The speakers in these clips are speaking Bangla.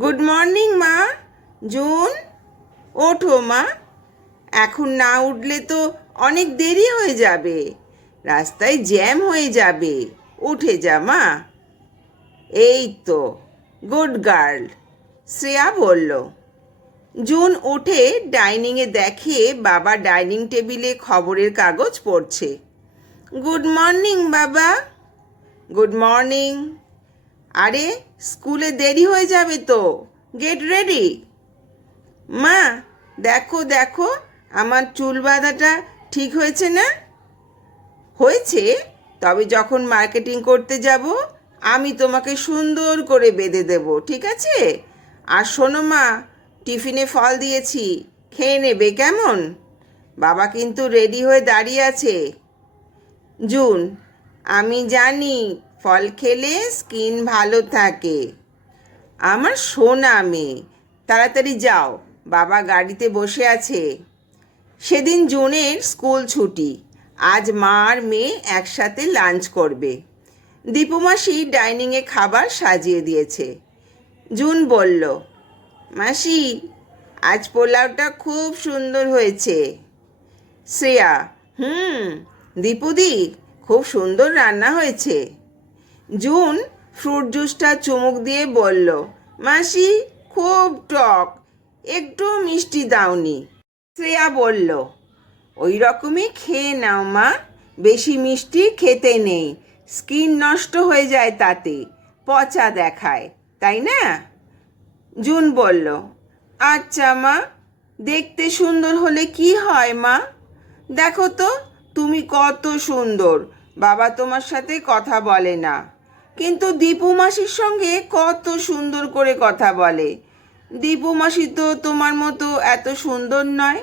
গুড মর্নিং মা জুন, ওঠো, মা। এখন না উঠলে তো অনেক দেরি হয়ে যাবে। রাস্তায় জ্যাম হয়ে যাবে। উঠে যা, মা। এই তো গুড গার্ল শ্রেয়া বলল। জুন উঠে ডাইনিংয়ে দেখে বাবা ডাইনিং টেবিলে খবরের কাগজ পড়ছে। গুড মর্নিং বাবা। গুড মর্নিং আরে, স্কুলে দেরি হয়ে যাবে তো। গেট রেডি মা, দেখো দেখো, আমার চুল বাঁধাটা ঠিক হয়েছে না? হয়েছে, তবে যখন মার্কেটিং করতে যাব, আমি তোমাকে সুন্দর করে বেঁধে দেব, ঠিক আছে? আর শোনো মা, টিফিনে ফল দিয়েছি, খেয়ে নেবে কেমন? বাবা কিন্তু রেডি হয়ে দাঁড়িয়ে আছে। জুন, আমি জানি ফল খেলে স্কিন ভালো থাকে। আমার সোনা মেয়ে, তাড়াতাড়ি যাও, বাবা গাড়িতে বসে আছে। সেদিন জুনের স্কুল ছুটি, আজ মা আর মেয়ে একসাথে লাঞ্চ করবে। দীপুমাসি ডাইনিংয়ে খাবার সাজিয়ে দিয়েছে। জুন বলল, মাসি, আজ পোলাওটা খুব সুন্দর হয়েছে। শ্রেয়া, হুম, দীপুদি, খুব সুন্দর রান্না হয়েছে। জুন ফ্রুট জুসটা চুমুক দিয়ে বলল, মাসি, খুব টক, একটু মিষ্টি দাওনি। শ্রেয়া বলল, ওই রকমই খেয়ে নাও মা, বেশি মিষ্টি খেতে নেই, স্কিন নষ্ট হয়ে যায় তাতে, পচা দেখায়, তাই না? জুন বলল আচ্ছা মা, দেখতে সুন্দর হলে কি হয় মা? দেখো তো, তুমি কত সুন্দর, বাবা তোমার সাথে কথা বলে না। কিন্তু দীপু মাসির সঙ্গে কত সুন্দর করে কথা বলে। দীপু মাসি তো তোমার মতো এত সুন্দর নয়,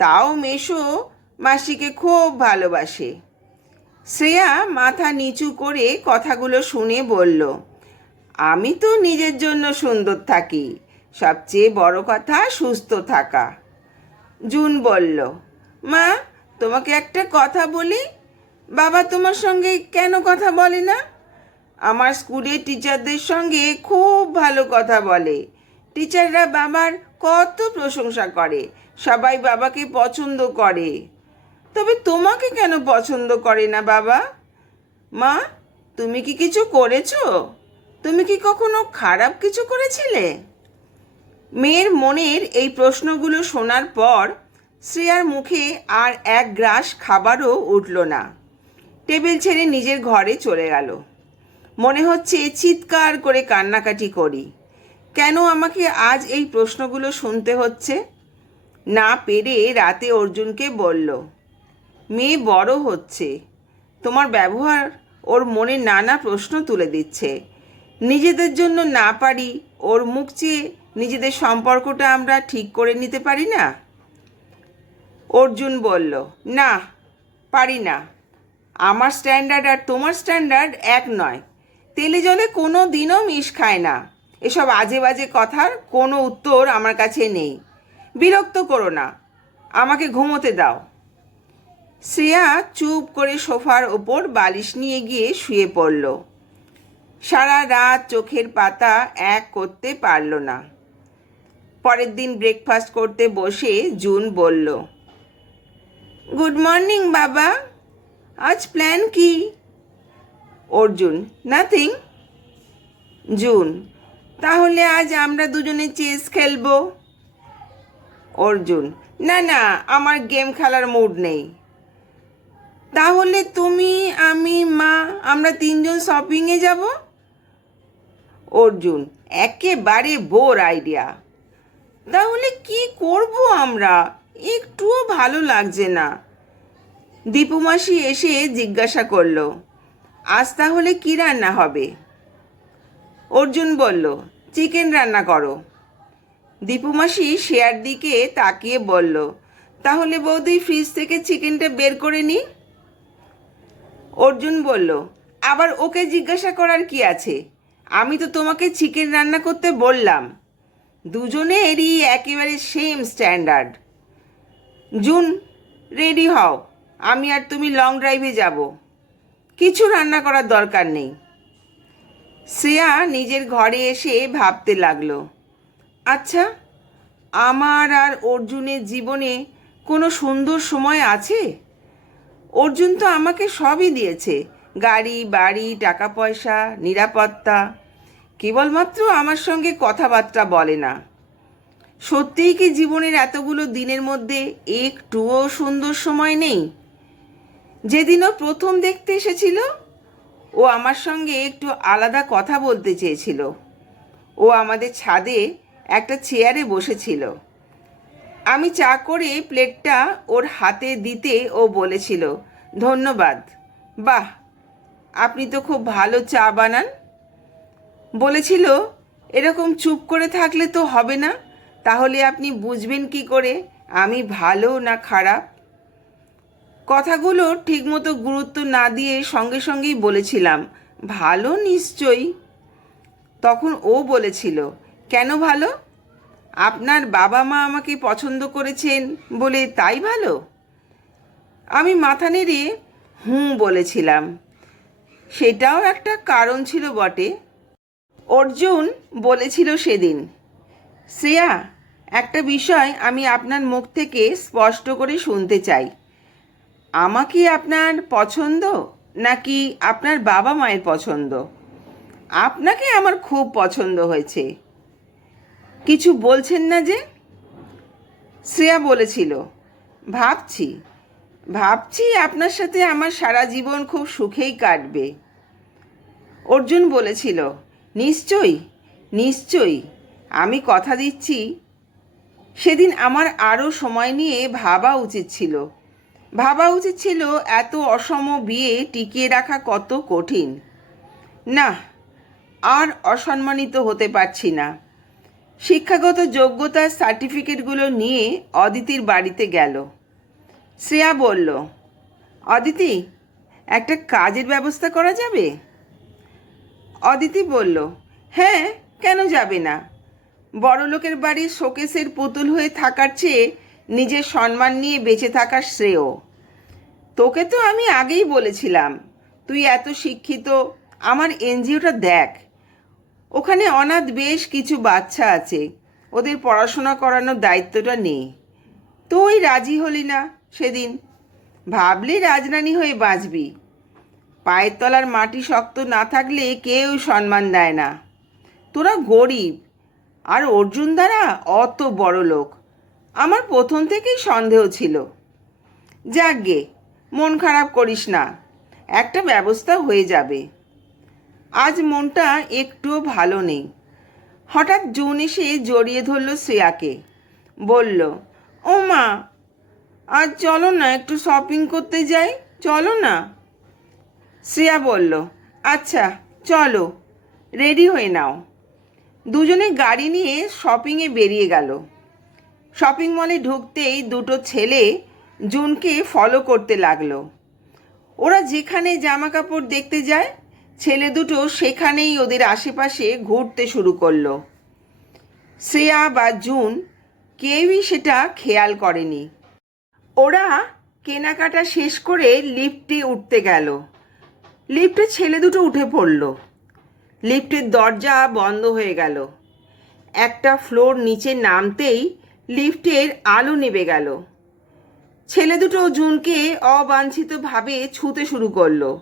তাও মেশো মাসিকে খুব ভালোবাসে। শ্রেয়া মাথা নিচু করে কথাগুলো শুনে বলল, আমি তো নিজের জন্য সুন্দর থাকি, সবচেয়ে বড় কথা সুস্থ থাকা। জুন বলল, মা, তোমাকে একটা কথা বলি? বাবা তোমার সঙ্গে কেন কথা বলে না? আমার স্কুলের টিচারদের সঙ্গে খুব ভালো কথা বলে। টিচাররা বাবার কত প্রশংসা করে, সবাই বাবাকে পছন্দ করে। তবে তোমাকে কেন পছন্দ করে না বাবা? মা, তুমি কি কিছু করেছ? তুমি কি কখনো খারাপ কিছু করেছিলে? মেয়ের মনের এই প্রশ্নগুলো শোনার পর শ্রেয়ার মুখে আর এক গ্রাস খাবারও উঠল না। টেবিল ছেড়ে নিজের ঘরে চলে গেল। মনে হচ্ছে চিৎকার করে কান্নাকাটি করি। কেন আমাকে আজ এই প্রশ্নগুলো শুনতে হচ্ছে? না পেরে রাতে অর্জুনকে বলল, মেয়ে বড় হচ্ছে। তোমার ব্যবহার ওর মনে নানা প্রশ্ন তুলে দিচ্ছে। নিজেদের জন্য না পারি, ওর মুখ চেয়ে নিজেদের সম্পর্কটা আমরা ঠিক করে নিতে পারি না? অর্জুন বলল, না, পারি না। আমার স্ট্যান্ডার্ড আর তোমার স্ট্যান্ডার্ড এক নয়। তেলে জলে কোনো দিনও মিশ খায় না। এসব আজে বাজে কথার কোনো উত্তর আমার কাছে নেই। বিরক্ত করো না। আমাকে ঘুমোতে দাও। শ্রেয়া চুপ করে সোফার ওপর বালিশ নিয়ে গিয়ে শুয়ে পড়ল। সারা রাত চোখের পাতা এক করতে পারল না। পরের দিন ব্রেকফাস্ট করতে বসে জুন বলল গুড মর্নিং বাবা। আজ প্ল্যান কি? অর্জুন। নাথিং জুন। তাহলে আজ আমরা দুজনে চেস খেলব। অর্জুন। না না, আমার গেম খেলার মুড নেই। তাহলে তুমি, আমি, মা, আমরা তিনজন শপিংয়ে যাব? অর্জুন, একেবারে বোর আইডিয়া তাহলে কি করব আমরা? একটুও ভালো লাগছে না। দীপু মাসি এসে জিজ্ঞাসা করল। আজ তাহলে কি রান্না হবে? অর্জুন বলল, চিকেন রান্না করো। দীপু মাসি শেয়ার দিকে তাকিয়ে বলল, তাহলে বৌদি ফ্রিজ থেকে চিকেনটা বের করে নি? অর্জুন বলল, আবার ওকে জিজ্ঞাসা করার কি আছে? আমি তো তোমাকে চিকেন রান্না করতে বললাম। দুজনেরই একেবারে সেম স্ট্যান্ডার্ড জুন রেডি হও। আমি আর তুমি লং ড্রাইভে যাব। কিছু রান্না করার দরকার নেই। শ্রেয়া নিজের ঘরে এসে ভাবতে লাগল আচ্ছা আমার আর অর্জুনের জীবনে কোনো সুন্দর সময় আছে? অর্জুন তো আমাকে সবই দিয়েছে, গাড়ি, বাড়ি টাকা পয়সা নিরাপত্তা। কেবলমাত্র আমার সঙ্গে কথাবার্তা বলে না। সত্যিই কি জীবনের এতগুলো দিনের মধ্যে একটুও সুন্দর সময় নেই? যেদিনও প্রথম দেখতে এসেছিল, ও আমার সঙ্গে একটু আলাদা কথা বলতে চেয়েছিল। ও আমাদের ছাদে একটা চেয়ারে বসেছিল। আমি চা করে প্লেটটা ওর হাতে দিতে ও বলেছিল, ধন্যবাদ। বাহ, আপনি তো খুব ভালো চা বানান। বলেছিল, এরকম চুপ করে থাকলে তো হবে না, তাহলে আপনি বুঝবেন কি করে, আমি ভালো না খারাপ? কথাগুলো ঠিকমতো গুরুত্ব না দিয়ে সঙ্গে সঙ্গেই বলেছিলাম, ভালো নিশ্চয়ই। তখন ও বলেছিল, কেন ভালো? আপনার বাবা মা আমাকে পছন্দ করেছেন বলে তাই ভালো? আমি মাথা নেড়ে হুঁ বলেছিলাম। সেটাও একটা কারণ ছিল বটে। অর্জুন বলেছিল সেদিন, শ্রেয়া, একটা বিষয় আমি আপনার মুখ থেকে স্পষ্ট করে শুনতে চাই। আমাকে আপনার পছন্দ, নাকি আপনার বাবা মায়ের পছন্দ? আপনাকে আমার খুব পছন্দ হয়েছে। কিছু বলছেন না যে? শ্রেয়া বলেছিল, ভাবছি ভাবছি আপনার সাথে আমার সারা জীবন খুব সুখেই কাটবে। অর্জুন বলেছিল, নিশ্চয়ই নিশ্চয়ই, আমি কথা দিচ্ছি। সেদিন আমার আরও সময় নিয়ে ভাবা উচিত ছিল। ভাবা উচিত ছিল এত অসম বিয়ে টিকিয়ে রাখা কত কঠিন। না, আর অসম্মানিত হতে পারছি না। শিক্ষাগত যোগ্যতার সার্টিফিকেটগুলো নিয়ে অদিতির বাড়িতে গেল। শ্রেয়া বলল, অদিতি, একটা কাজের ব্যবস্থা করা যাবে? অদিতি বলল হ্যাঁ কেন যাবে না? বড়লোকের বাড়ির শোকেসের পুতুল হয়ে থাকার চেয়ে নিজের সম্মান নিয়ে বেঁচে থাকার শ্রেয়। তোকে তো আমি আগেই বলেছিলাম, তুই এত শিক্ষিত, আমার এনজিওটা দেখ। ওখানে অনাথ বেশ কিছু বাচ্চা আছে, ওদের পড়াশোনা করানোর দায়িত্বটা নেই তুই রাজি হলি না সেদিন। ভাবলি রাজরানী হয়ে বাঁচবি। পায়ের তলার মাটি শক্ত না থাকলে কেউ সম্মান দেয় না। তোরা গরিব, আর অর্জুন দ্বারা অত বড় লোক আমার প্রথম থেকেই সন্দেহ ছিল। যাকগে মন খারাপ করিস না, একটা ব্যবস্থা হয়ে যাবে। আজ মনটা একটুও ভালো নেই। হঠাৎ জুন এসে জড়িয়ে ধরল শ্রেয়াকে। বলল, ও মা, আজ চলো না, একটু শপিং করতে যাই, চলো না? শ্রেয়া বলল আচ্ছা চলো রেডি হয়ে নাও। দুজনে গাড়ি নিয়ে শপিংয়ে বেরিয়ে গেল। শপিং মলে ঢুকতেই দুটো ছেলে জুনকে ফলো করতে লাগল। ওরা যেখানে জামা কাপড় দেখতে যায়, ছেলে দুটো সেখানেই ওদের আশেপাশে ঘুরতে শুরু করল। শ্রেয়া বা জুন কেউই সেটা খেয়াল করেনি। ওরা কেনাকাটা শেষ করে লিফটে উঠতে গেল। লিফটে ছেলে দুটো উঠে পড়ল। লিফটের দরজা বন্ধ হয়ে গেল। একটা ফ্লোর নিচে নামতেই লিফটের আলো নেবে গেল। ছেলে দুটো জুনকে অবাঞ্ছিতভাবে ছুতে শুরু করল।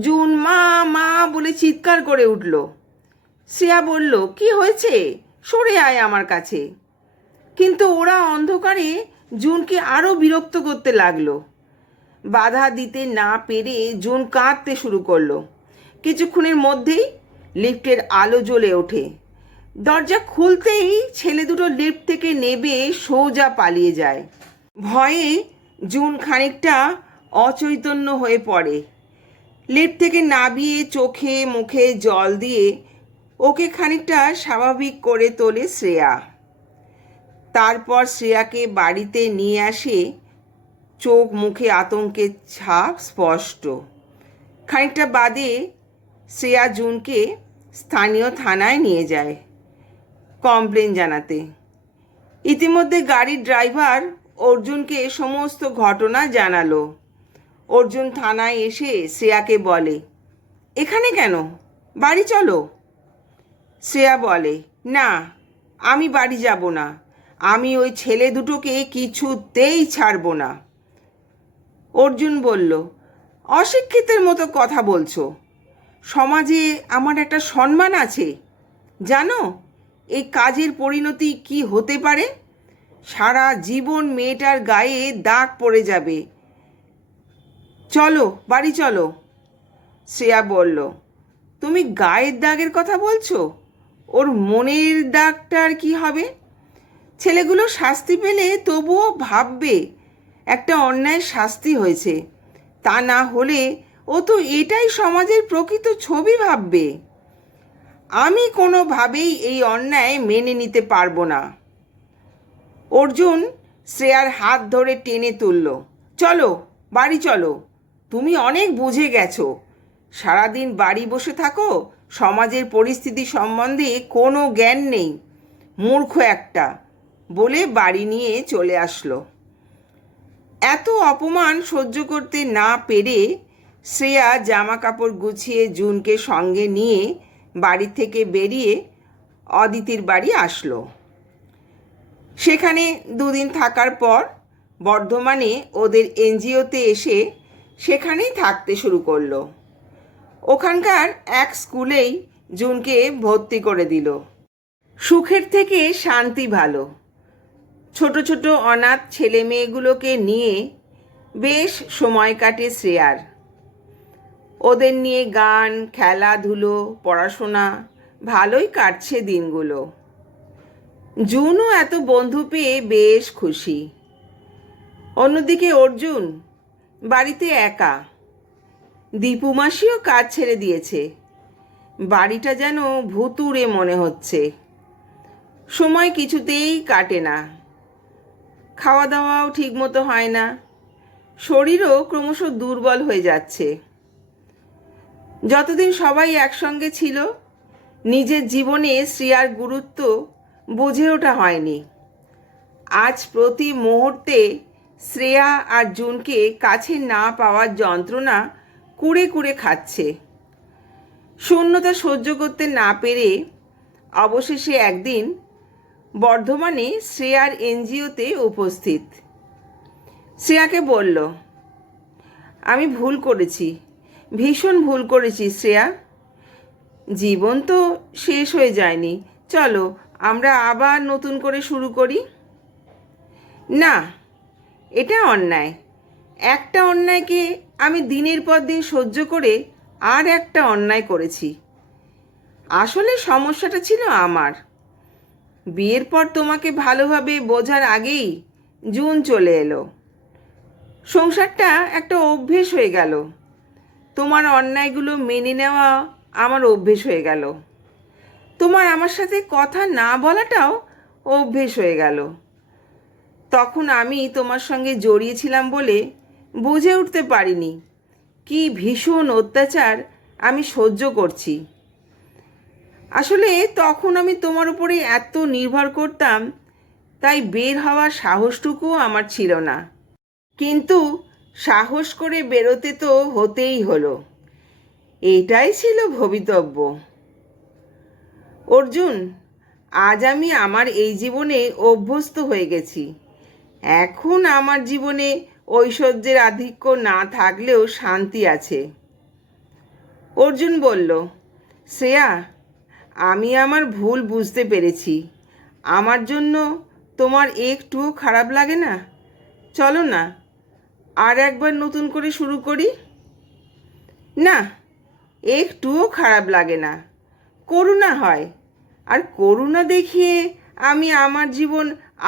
জুন, মা মা বলে চিৎকার করে উঠল। শ্রেয়া বলল, কি হয়েছে? সরে আয় আমার কাছে। কিন্তু ওরা অন্ধকারে জুনকে আরও বিরক্ত করতে লাগল। বাধা দিতে না পেরে জুন কাঁদতে শুরু করল। কিছুক্ষণের মধ্যেই লিফটের আলো জ্বলে ওঠে। দরজা খুলতেই ছেলে দুটো লিফট থেকে নেবে সোজা পালিয়ে যায়। ভয়ে জুন খানিকটা অচৈতন্য হয়ে পড়ে। লিফট থেকে নাবিয়ে চোখে মুখে জল দিয়ে ওকে খানিকটা স্বাভাবিক করে তোলে শ্রেয়া। তারপর শ্রেয়াকে বাড়িতে নিয়ে আসে, চোখ মুখে আতঙ্কের ছাপ স্পষ্ট। খানিকটা বাদে শ্রেয়া জুনকে স্থানীয় থানায় নিয়ে যায়। কমপ্লেন জানাতে। ইতিমধ্যে গাড়ির ড্রাইভার অর্জুনকে সমস্ত ঘটনা জানালো। অর্জুন থানায় এসে শ্রেয়াকে বলে, এখানে কেন? বাড়ি চলো। শ্রেয়া বলে, না, আমি বাড়ি যাব না। আমি ওই ছেলে দুটোকে কিছুতেই ছাড়ব না। অর্জুন বলল, অশিক্ষিতের মতো কথা বলছো। সমাজে আমার একটা সম্মান আছে। জানো এই কাজের পরিণতি কি হতে পারে? সারা জীবন মেয়েটার গায়ে দাগ পড়ে যাবে। চলো, বাড়ি চলো, শ্রেয়া বলল। তুমি গায়ের দাগের কথা বলছো? ওর মনের দাগটার কি হবে? ছেলেগুলো শাস্তি পেলে তবুও ভাববে, একটা অন্যায় শাস্তি হয়েছে। তা না হলে ও তো এটাই সমাজের প্রকৃত ছবি ভাববে। আমি কোনোভাবেই এই অন্যায় মেনে নিতে পারব না। অর্জুন শ্রেয়ার হাত ধরে টেনে তুলল, চলো, বাড়ি চলো, তুমি অনেক বুঝে গেছো। সারাদিন বাড়ি বসে থাকো, সমাজের পরিস্থিতি সম্বন্ধে কোনো জ্ঞান নেই, মূর্খ একটা, বলে বাড়ি নিয়ে চলে আসলো। এত অপমান সহ্য করতে না পেরে শ্রেয়া জামা কাপড় গুছিয়ে জুনকে সঙ্গে নিয়ে বাড়ি থেকে বেরিয়ে অদিতির বাড়ি আসলো। সেখানে দুদিন থাকার পর বর্ধমানে ওদের এনজিওতে এসে সেখানেই থাকতে শুরু করল। ওখানকার এক স্কুলেই জুনকে ভর্তি করে দিল। সুখের থেকে শান্তি ভালো। ছোট ছোট অনাথ ছেলে মেয়েগুলোকে নিয়ে বেশ সময় কাটে শ্রেয়ার। ওদের নিয়ে গান, খেলাধুলো, পড়াশোনা, ভালোই কাটছে দিনগুলো। জুনও এত বন্ধু পেয়ে বেশ খুশি। অন্যদিকে অর্জুন বাড়িতে একা। দীপু মাসিও কাজ ছেড়ে দিয়েছে। বাড়িটা যেন ভুতুড়ে মনে হচ্ছে। সময় কিছুতেই কাটে না। খাওয়া দাওয়াও ঠিকমতো হয় না। শরীরও ক্রমশ দুর্বল হয়ে যাচ্ছে। যতদিন সবাই একসঙ্গে ছিল, নিজের জীবনে শ্রিয়ার গুরুত্ব বুঝে ওঠা হয়নি। আজ প্রতি মুহূর্তে শ্রেয়া আর জুনকে কাছে না পাওয়ার যন্ত্রণা কুড়ে কুড়ে খাচ্ছে। শূন্যতা সহ্য করতে না পেরে অবশেষে একদিন বর্ধমানে শ্রেয়ার এনজিওতে উপস্থিত। শ্রেয়াকে বলল, আমি ভুল করেছি। ভীষণ ভুল করেছি, শ্রেয়া। জীবন তো শেষ হয়ে যায়নি। চলো, আমরা আবার নতুন করে শুরু করি? না, এটা অন্যায়। একটা অন্যায়কে আমি দিনের পর দিন সহ্য করে আর একটা অন্যায় করেছি। আসলে সমস্যাটা ছিল আমার। বিয়ের পর তোমাকে ভালোভাবে বোঝার আগেই জুন চলে এলো। সংসারটা একটা অভ্যেস হয়ে গেল। তোমার অন্যায়গুলো মেনে নেওয়া আমার অভ্যেস হয়ে গেল। তোমার আমার সাথে কথা না বলাটাও অভ্যেস হয়ে গেল। তখন আমি তোমার সঙ্গে জড়িয়েছিলাম বলে বুঝে উঠতে পারিনি। কি ভীষণ অত্যাচার আমি সহ্য করছি। আসলে তখন আমি তোমার উপরে এত নির্ভর করতাম, তাই বের হওয়ার সাহসটুকুও আমার ছিল না। কিন্তু সাহস করে বেরোতে তো হতেই হলো। এটাই ছিল ভবিতব্য। অর্জুন, আজ আমি আমার এই জীবনে অভ্যস্ত হয়ে গেছি। এখন আমার জীবনে ঐশ্বর্যের আধিক্য না থাকলেও শান্তি আছে। অর্জুন বলল, শ্রেয়া, আমি আমার ভুল বুঝতে পেরেছি। আমার জন্য তোমার একটুও খারাপ লাগে না? চলো না আর একবার নতুন করে শুরু করি? না, একটুও খারাপ লাগে না। করুণা হয়। আর করুণা দেখিয়ে আমি আমার জীবন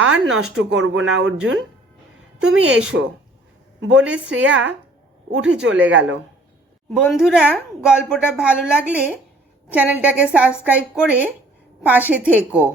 আর নষ্ট করব না, অর্জুন। তুমি এসো, বলে শ্রেয়া উঠে চলে গেল। বন্ধুরা, গল্পটা ভালো লাগলে চ্যানেলটাকে সাবস্ক্রাইব করে পাশে থেকো।